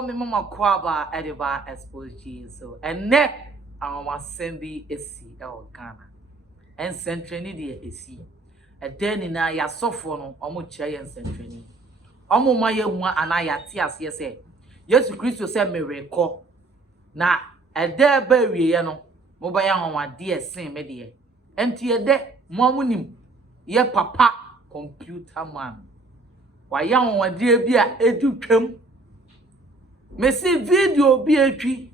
for me mama kwaba ediba Xposed so and ne our sembi esi el Ghana and centrani de esi a den na ya sofo no omo kire yen centrani omo ma ye hu ana ya ti ase se Yesu Kristo se mereko na ede ba wiye no mo ba ya honwade esen me de enti ede mo amunim ye papa Computerman wa ya honwade bi a edutwam Mesi video bi etwi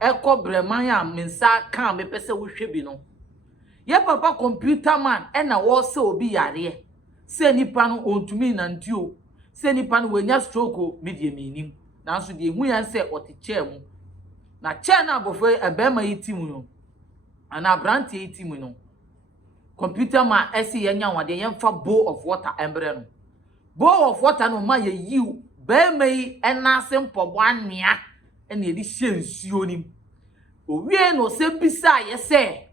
eko breman ya mensa kan me pese wo hwe bi no ye papa Computerman e na wo se obi yare se nipa no ontumi nanti o se nipa no wanya stroke o media menim nanso de hu yan se oteche mu na che na abofo ebema yitimu no ana brante yitimu no Computerman esi yenya wade yemfa bowl of water embre no bowl of water no ma ye yiu Bemei enase mpobo anea ene edi hye nsuo nim owie no se bisa ye se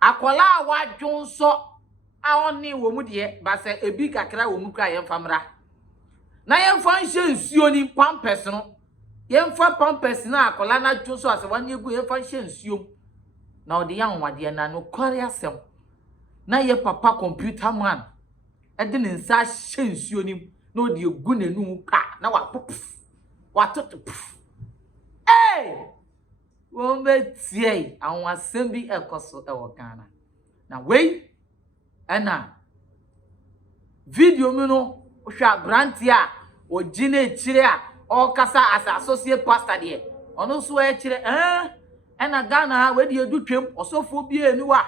akola awadwonso a oni wo mu de ba se ebi kakra wo mu kra ye mfamra na ye mfa hye nsuo nim pampers no ye mfa pampers na akola na dwonso ase wanye gu ye mfa hye nsuo na odi ya nwade na no kware asem na ye papa Computerman edi ne nsa hye nsuo nim no de egu nenu ka na wa toto won betie awon asem bi ekoso e wo Ghana na wei ena video mi no hwa branti a ogine ekire a o kasa as associate pastor de ono so ekire ena Ghana ha we de edutwem osofo bi eni wa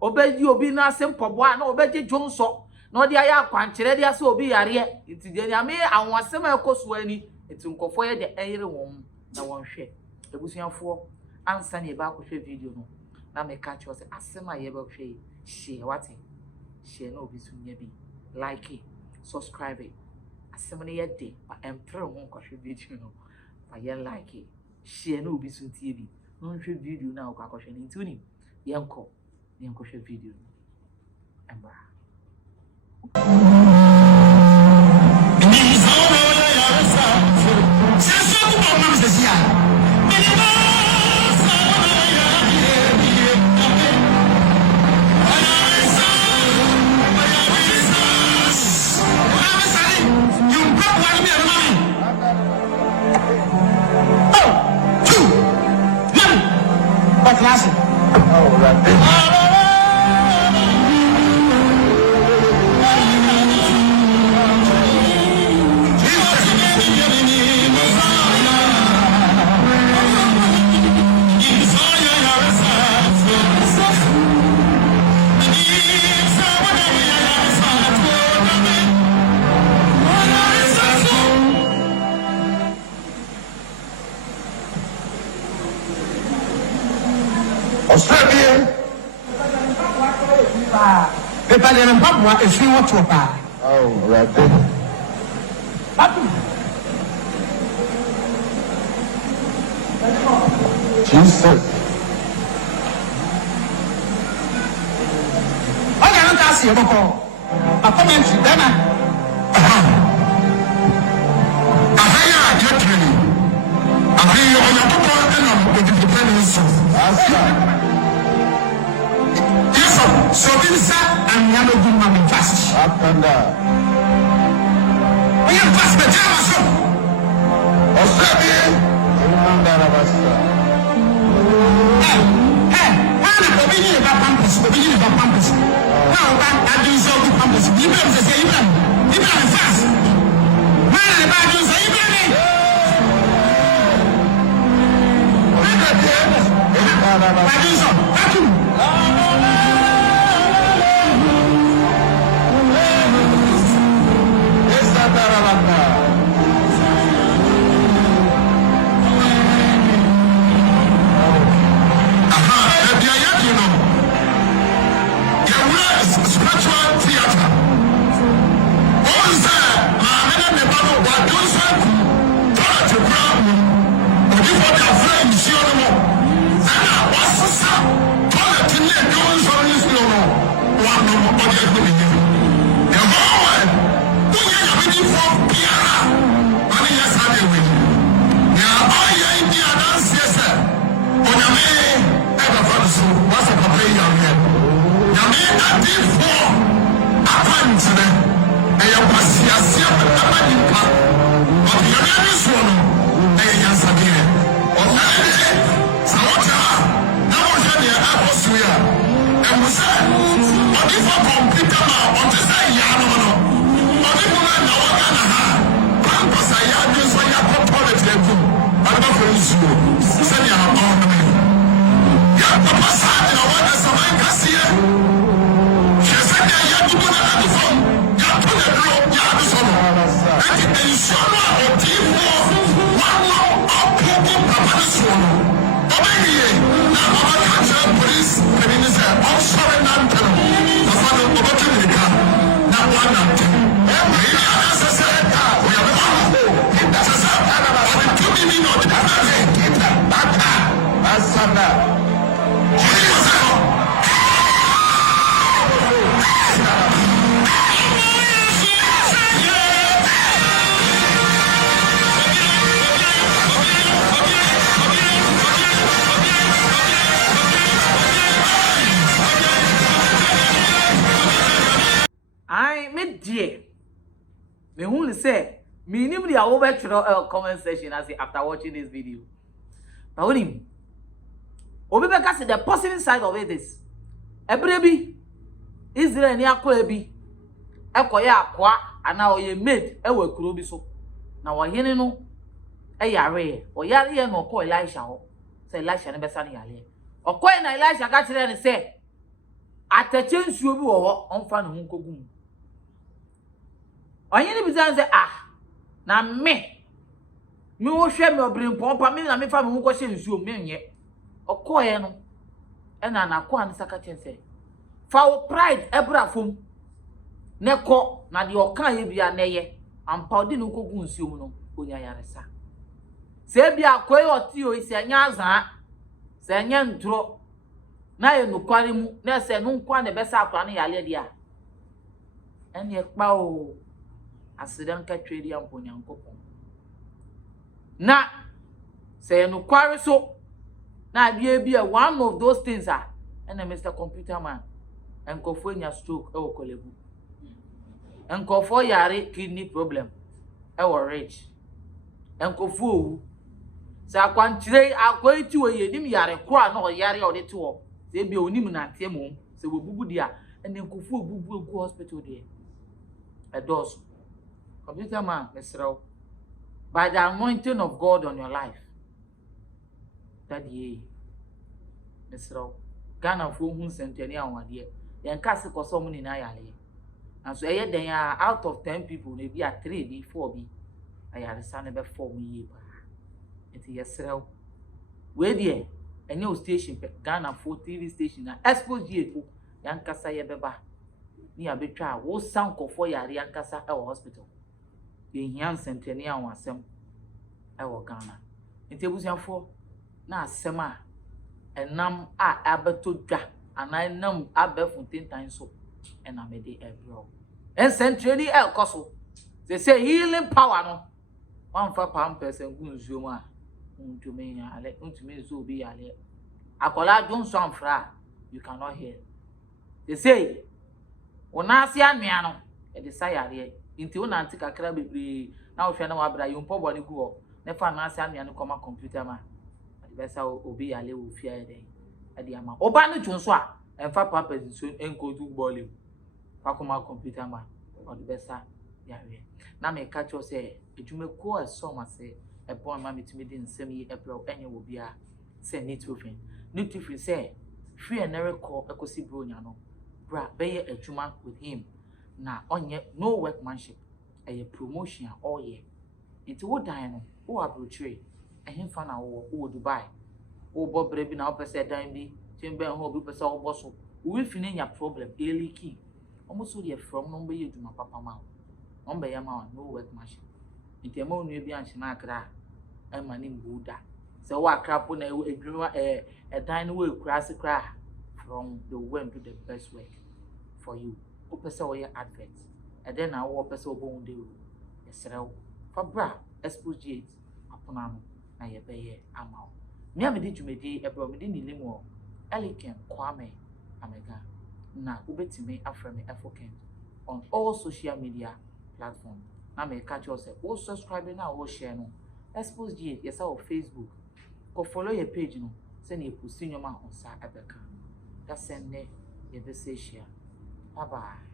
obeji obi na asem pobo a na obeji dwonso no dia ya kwankire dia se obi yare itide ni ame awon asem ekoso ani eti nkofo ye de eyire won na won hwe ebusuafo ansa ne ba ko hwe video no na me catch you say asem a ye ba hwe share what share no obi sunya bi like it subscribe it asem ne ye de ba empre won ko hwe video no ba ye like it share no obi suntie bi no hwe video na ko akɔhwe ni ntuni yenko hwe video no embra Australia. People in Papua is free what to buy. Oh, right there. Jesus. I can't ask you before. A comment, Dana. So this and Yano Gumman fast. Up and down. We are fast the Jamaso. Australia. Hey, about Pampus. Now, I do so with Pampus. You better say, you fast. Man, about you say, Me who say me nim the over to comment section as after watching this video. But when him Obibeka say the positive side of it is Ebrebi Israel ni akwa bi ekoya akwa ana oye made ewe kuro bi so na wo hene no yare o yare ye no ko Elisha ho say Elisha ne besa ne yare okoy na Elisha ka kire ne say atache nsuo bi wo ho onfa ne ho kogum onye ni bizan say na me wo hwe me obrin pompa me na me fa me ho ko hye nsuo me nye okoye no na na ko an saka chense fa wo pride ebra fom ne ko na de okan ye bia na ye ampa odi no kogu nsuo mu no onya yaresa se bia akoye oti o ise anya azan se anya ntro na ye nukware mu na se no nkwa ne besa akwa na yale dia ene ekpa o asidan ka twedi ampo nyankopon na se nukware so na bia one of those things and Mr. Computerman enkofo nya stroke e wo kolebu enkofo yare kidney problem e wo rich enkofo owu sa kwanchire akwati wo yenim yare kura na o yare o de to wo se bia onim na atemu se wo bubu dia en enkofo obubu egu hospital there e dos Computerman mesrew by the anointing of God on your life daddy mesrew Ghana fo hu senteni anwade yen kase koso mu ni na yale and so eye den out of 10 people na bi a 3 bi 4 bi ayare sa ne be 4 mu yi ba enti yesrew we die enye o station Ghana fo TV station na Xposed ko yan kasa ye beba ni abetwa wo sankofo yare yan kasa e hospital ye hian senteni anwasem e wo Ghana enti ebusiafo na asema enam abeto dwa anan nam abefu 10 times so ena mede ebro en centrally koso they say healing power no one fa pam person gu nsuo mu a ntumi ya ale ntumi nso bi yale akola jonso amfra you cannot hear they say onasi anua no e de sayare nti una anti kakra bebre na wo hwe na wabra yompo boni gu ho ne fa onasi anua no koma Computerman besa obi yale wo fia eden ade ama oba no twonso a emfa papa nso enkodu bole fakoma Computerman ode besa yare na me ka cho se edwumako asoma se ebon ma metimi de nsem yi ebro enye wo bia se nutrifin se free and record ekosi bronya no bra beye adwuma with him na onye no workmanship eye promotion all year nti wo dan no wo abrochire ehemfa na wo Dubai wo bobre bi na wo pese dan bi chembe ho bi pese wo boso wo fini nya problem daily key almost so dey from no be yeduma papa ma on be yama no work machine nti ema onu bi anche na akra e mani mbuda se wo akrapo na edwuma dan no wo ekura se kra from the way to the best work for you wo pese wo ye advert e den na wo pese wo bo hunde wo esrew fa bra Xposed apona no na ye beye ama me amede dwumedi ebro me de nilimu Elikem Kwame Amega na ubetime aframe Efoken on all social media platforms na me catch you say o subscribe na o share no Xposed yes on Facebook go follow your page no send you post nyoma on sa abeka that send ne ye be say share bye bye.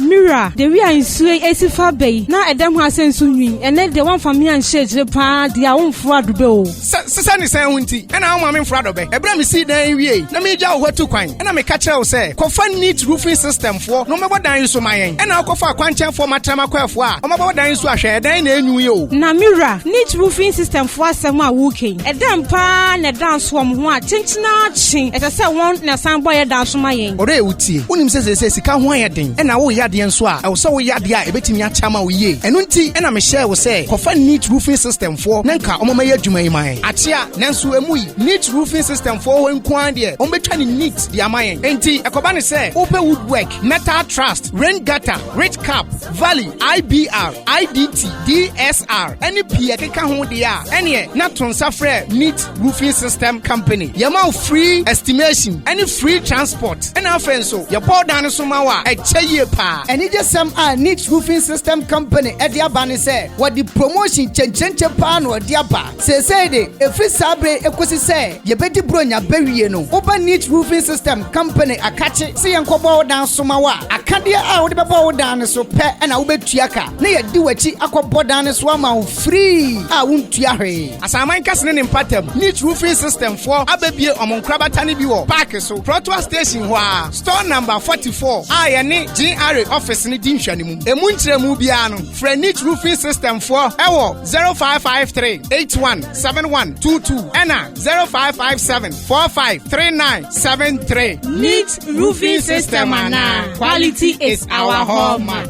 Mira, the we are in Sway Esifa Bay. Now a damn has sent swing, and then the one from me and shades the pa, their own fraud bill. Sunny Santi, and I'm in front of it. Abraham see the area. Let me jaw what to coin, and I'm a catcher say, Confine neat roofing system for no matter than you so my end, and I'll go for a quantum for my Tamaquafwa, or my than you so I share, then you. Now, Mira, neat roofing system for someone walking. A damn pan, a dance from one, change not ching, as I said, one, and some boy dance from my end. Or they would see, when him says he can't wire thing, and I will yard the answer. I was so yadia, a bit in your chama we and unti, and I'm a share will say, Confine neat roofing system for Nanka, Omaya Jumay. Atia, Nansu Emui, neat roofing system for when Quandia, Ometani neat, the Amayan. Enti, a Kobani say, open woodwork, metal trust, rain gutter, rich cap, valley, IBR, IDT, DSR, any Piaka home they are, any not transfer neat roofing system company. Yamau free estimation, any free transport, and our friends so, your poor Danasumawa, a chaye pa, and it just some neat roofing system company at the Abani say, what the promotion change pan or diaba. Say they, if it's Sabre, Equisi say, you better bronya bury no. Open neat roofing system company, a catch it, see and cobo down Sumawa. I can't dear out the bow down so pet and I'll bet Tiaka. Nay, do a chi aqua down a swama free. I won't tiare. As I might cast an impatem, neat roofing system for Ababia among Krabatani Bio, Parker so, Protua Station, store number 44. I and GRA office in the Dinshanimu. A Muntre Mubiano, for neat roofing system for Ewo 0553 817122 Anna 0557 453973. Neat roofing system, quality is our hallmark.